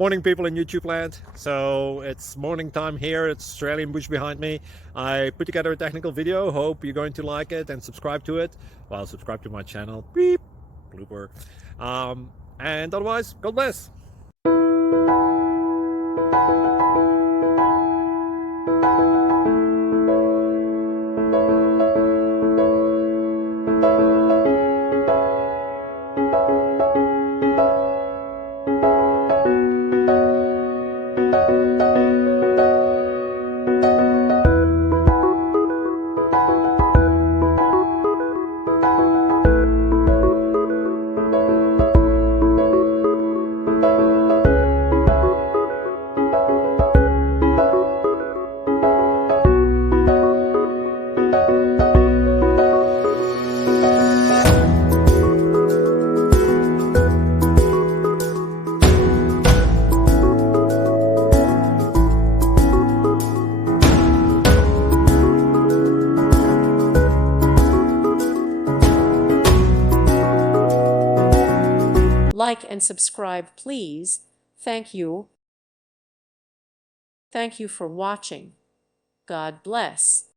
Morning, people in YouTube land. So it's morning time here. It's Australian bush behind me. I put together a technical video. Hope you're going to like it and subscribe to it. Well, subscribe to my channel. Beep. Blooper. And otherwise, God bless. Like and subscribe, please. Thank you. Thank you for watching. God bless.